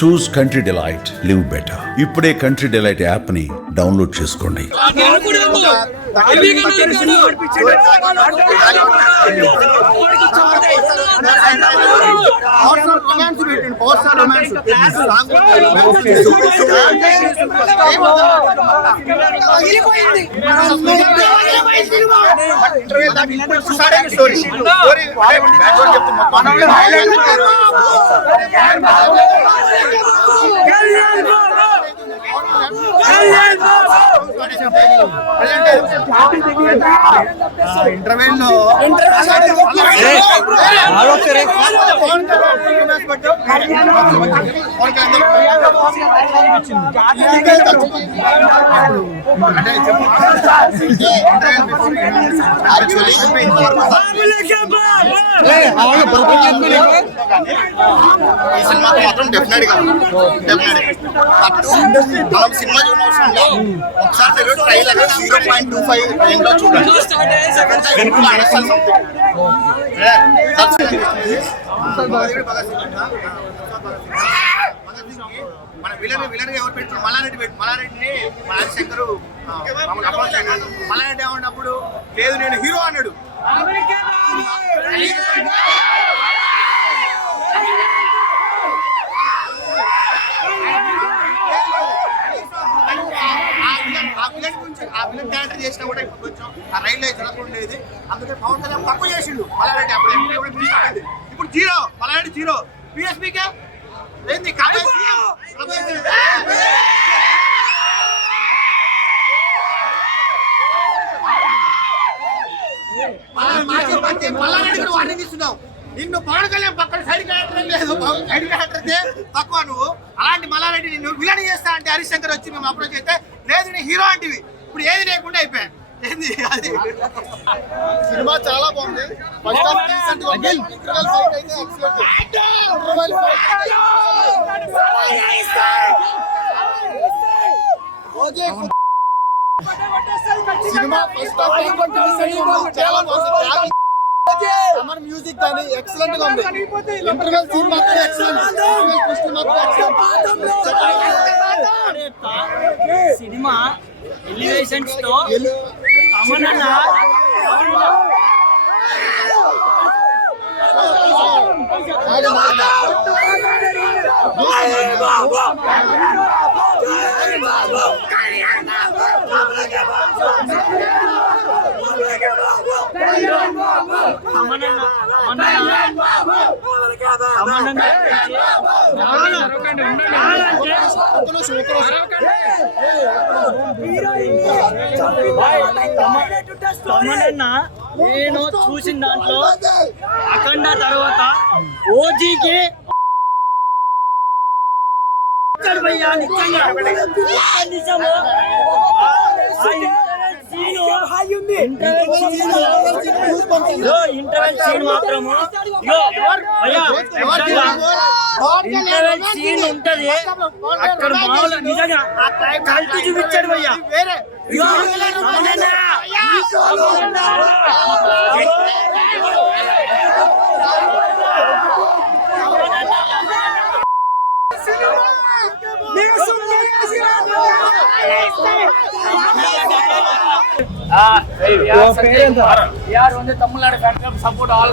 చూస్ country delight, live better. ఇప్పుడే country delight app ని download చేసుకోండి. సినిమా ఒకసారి 0.25 రేంజ్ లో చూడండి. మన విలన్ ఎవరు పెట్టారు? మల్లారెడ్డిని శంకరు మల్లారెడ్డి ఏమన్నప్పుడు లేదు నేను హీరో అన్నాడు. ఆ విలన్ క్యారెక్టర్ చేసినా కూడా ఇప్పుడు కొంచెం ఆ రైల్లో జరగకుండేది. అందుకే పవన్ కళ్యాణ్ తక్కువ చేసిండు మల్లారెడ్డి. అప్పుడు ఇప్పుడు జీరో, మల్లారెడ్డి జీరో. పిఎస్పీకే ఏంది మల్లారెడ్డి కూడా వార్నింగ్ ఇస్తున్నావు. నిన్ను పవన్ కళ్యాణ్ పక్కన సైడ్ క్యారెక్టర్ లేదు, సైడ్ క్యారెక్టర్ తక్కువ. నువ్వు అలాంటి మల్లారెడ్డి నిన్ను విలన్ చేస్తా అంటే హరీష్ శంకర్ వచ్చి మేము అప్రోచ్ అయితే లేదు నీ హీరో అంటివి. ఇప్పుడు ఏది లేకుండా అయిపోయా. ఏంది అది? సినిమా చాలా బాగుంది. ఫస్ట్ హాఫ్ డీసెంట్ గా ఉంది. ఇంటర్వెల్ ఫైట్ అయితే ఎక్సలెంట్. సినిమా ఫస్ట్ హాఫ్ చాలా బాగుంది. అమర్ మ్యూజిక్ కానీ ఎక్సలెంట్ గా ఉంది. ఇంటర్వెల్ సీన్ మాత్రం ఎక్సలెంట్. ఇంటర్వెల్ ట్విస్ట్ మాత్రం ఎక్సలెంట్. సినిమా ఎలివేషన్స్ తో అమరన్న నేను చూసిన దాంట్లో అఖండ తర్వాత ఓజీకి ఇంటర్వెల్ సీన్ మాత్రము ఇంటర్వెల్ సీన్ ఉంటది అక్కడ మామూలు నిజంగా కలిసి చూపించాడు భయ్యా. We are on the Tamil Nadu fan club, support all.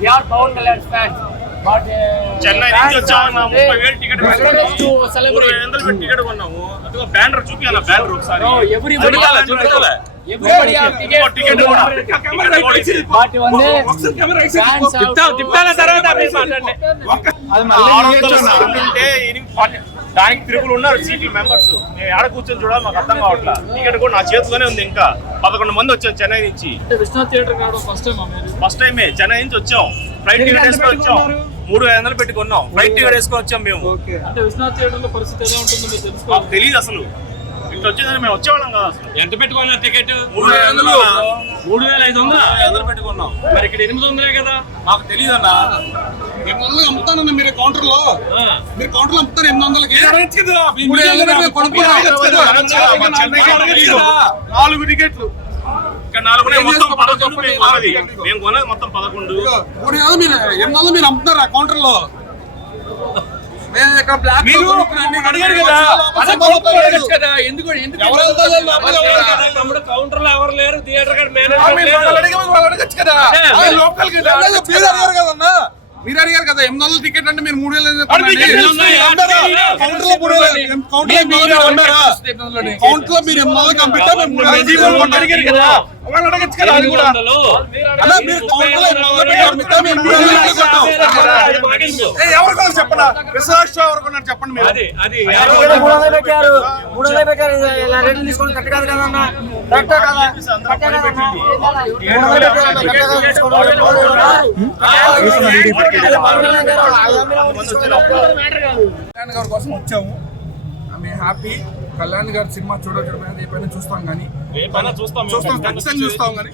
We are Pawan Kalyan fans. But Chennai నుంచి వచ్చామన్నా 30,000 టికెట్ to celebrate. 300 టికెట్ కొన్నాము. అదిగో బ్యానర్ చూపియాలా? బ్యానర్ ఒకసారి Everybody have ticket. But one day fans తిప్పాల తర్వాత మీరు మాట్లాడండి. దానికి త్రిపుల్ ఉన్నారు సీట్లు మెంబర్స్. నేను ఆడ కూర్చొని చూడాలి, మాకు అర్థం కావట్లా. టికెట్ కూడా నా చేతిలోనే ఉంది. ఇంకా 11 మంది వచ్చాం చెన్నై నుంచి. విశ్వనాథ్ థియేటర్ కావడం ఫస్ట్ టైమే చెన్నై నుంచి వచ్చాం. ఫ్లైట్ టికెట్ వేసుకొని వచ్చాం. 3,500 పెట్టి కొన్నాం. ఫ్లైట్ టికెట్ వేసుకొని వచ్చాం మేము. అంటే విశ్వనాథ్ థియేటర్ లో పరిస్థితి ఎలా ఉంటుందో మీరు తెలుసుకోవాలి. మాకు తెలియదు అసలు. ఇట్లా వచ్చేదని మేము వచ్చేవాళ్ళం కదా. అసలు ఎంత పెట్టుకున్నారు టికెట్? 3,500 పెట్టుకున్నాం. మరి ఇక్కడ 800 కదా. మాకు తెలియదు అన్న. 800 అమ్ముతానన్న మీరు కౌంటర్ లో అమ్ముతారు 800కి. 4 టికెట్లు ఇక్కడ 4 మొత్తం 11. మేము కొన్నది మొత్తం 11. మీరు 800 మీరు అమ్ముతారు ఆ కౌంటర్ లో. మేము ఇక్కడ బ్లాక్ మీరు అడిగారు కదా, అదే కౌంటర్ లో అడగచ్చు కదా, ఎందుకు ఎవరు వెళ్తారు? లోపల ఎవరు వెళ్తారు? తమ్ముడు కౌంటర్ లో ఎవరు లేరు, థియేటర్ కాడ మేము మేనేజర్ వాళ్ళు అడిగాము, వాళ్ళు అడగచ్చు కదా. అదే, లోకల్ గా మీరు అడిగారు కదన్నా, మీరు అడిగారు కదా 800 టికెట్ అంటే మీరు 3000 కౌంటర్ లో 3000 కౌంటర్ లో మీరు 800 కంపిస్తే మేము 3000 అడిగారు కదా, వాళ్ళు అడగచ్చు కదా. అది కూడా అలా మీరు కౌంటర్ లో 800 కంపిస్తే మేము 3000 కొట్టాం. ఎవరు కొన్నారు చెప్పండి, రిసర్చ్ ఎవరు కొన్నారు చెప్పండి మీరు. అది అది 300 పెట్టారు, 300 పెట్టారు. ఇలా రేట్లు తీసుకొని కరెక్ట్ కాదు కదన్నా, కరెక్ట్ కదా, కరెక్టే కదన్నా. 300 పెట్టారు, కరెక్ట్ కళ్యాణ్ గారి కోసం వచ్చాము. మేము హ్యాపీ. కళ్యాణ్ గారి సినిమా చూడటం ఏ పైన చూస్తాం కానీ చూస్తాం ఖచ్చితంగా చూస్తాం కానీ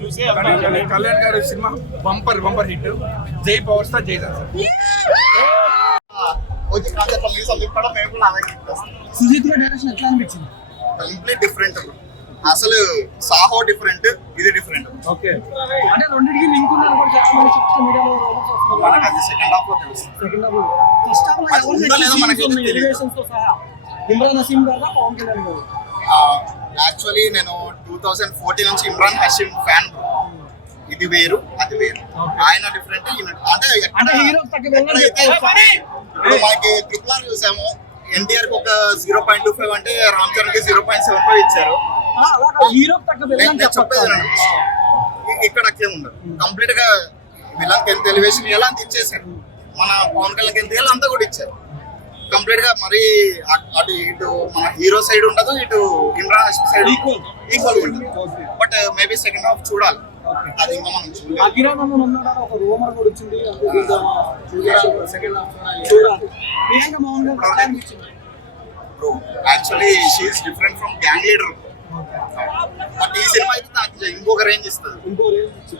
కళ్యాణ్ గారి సినిమా బంపర్ హిట్. జై పవర్ స్టార్ జై సార్. సుజిత్ గారి డైరెక్షన్ ఎట్లా అనిపించింది? Complete different. అసలు సాహో డిఫరెంట్, ఇది డిఫరెంట్. ఓకే, అంటే రెండింటికి లింక్ ఉందని కూడా చాలా మంది సోషల్ మీడియాలో రూమర్స్ వస్తున్నాయి. మనకు అది సెకండ్ హాఫ్ లో తెలుస్తుంది. సెకండ్ హాఫ్ ఫస్ట్ హాఫ్ లో అది ఉందో లేదో మనకైతే తెలియదు. ఎలివేషన్స్ తో సహా ఇమ్రాన్ హసీం గారు, పవన్ కళ్యాణ్ గారు. యాక్చువల్లీ నేను 2014 నుంచి ఇమ్రాన్ హషీం ఫ్యాన్. ఇది వేరు, అది వేరు. ఆయన డిఫరెంట్, అంటే హీరో తగ్గ వెళ్ళని ఇప్పుడు మనకి ట్రిపుల్ ఆర్ చూసాము. ఎన్టీఆర్ కి ఒక 0.25 అంటే రామ్ చరణ్ కి 0.75 ఇచ్చారు. హీరో తగ్గ వెళ్ళని నేను చెప్పేది వినండి. ఇక్కడ అట్లే ఉండదు. కంప్లీట్ గా విలన్ ఎంత ఎలివేషన్ ఎలా అంత ఇచ్చేసారు. మన పవన్ కళ్యాణ్ ఎంత ఇవ్వాలి అంతా కూడా ఇచ్చారు. కంప్లీట్ గా మరి అటు ఇటు మన హీరో సైడ్ ఉండదు, ఇటు ఇమ్రాన్ హషీం సైడ్ ఈక్వల్ ఉంటుంది. బట్ మేబీ సెకండ్ హాఫ్ చూడాలి, అది ఇంకా మనం చూడాలి. అభిరామన్ ఉన్నాడని ఒక రూమర్ కూడా వచ్చింది. సెకండ్ హాఫ్ చూడాలి. ప్రియాంక మోహన్ గారు ఎట్లా అనిపించింది? Actually she is different from gang leader. But ఈ సినిమా అయితే నాకు ఇంకొక రేంజ్ ఇస్తుంది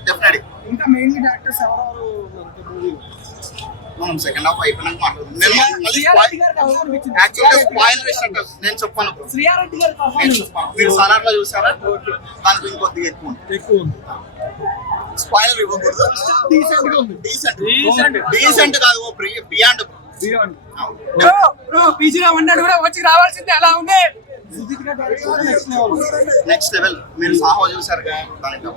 డెఫినెట్లీ. ఇంకా మెయిన్లీ డైరెక్టర్స్ ఎవరెవరు మూవీలో? మనం సెకండ్ హాఫ్ అయిపోయినాక మాట్లాడుతున్నాం. నేను శ్రీయారెడ్డి గారు ఎలా అనిపించింది? యాక్చువల్గా స్పాయిలర్ ఇష్టం నేను చెప్పాను. శ్రీయారెడ్డి గారి నేను పర్ఫార్మెన్స్ చెప్పాను. మీరు సాలార్లో చూసారా? దానికి ఇంకొద్దిగా ఎక్కువ ఉంది. స్పాయిలర్ ఇవ్వకూడదు. డీసెంట్ గా ఉంది. డీసెంట్ కాదు, బియాండ్. పీజీలో ఉన్నాడు కూడా వచ్చి రావాల్సిందే, అలా ఉంది. సుజిత్ గారి డైరెక్షన్ నెక్స్ట్ లెవెల్. మీరు సాహో చూసారు కదా, దానికి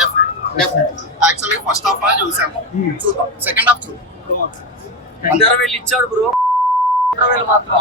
డెఫినెట్. యాక్చువల్లీ ఫస్ట్ హాఫ్ లో చూసాము, చూద్దాం. సెకండ్ హాఫ్ చూద్దాం. ఇచ్చాడు బ్రో, మాత్రం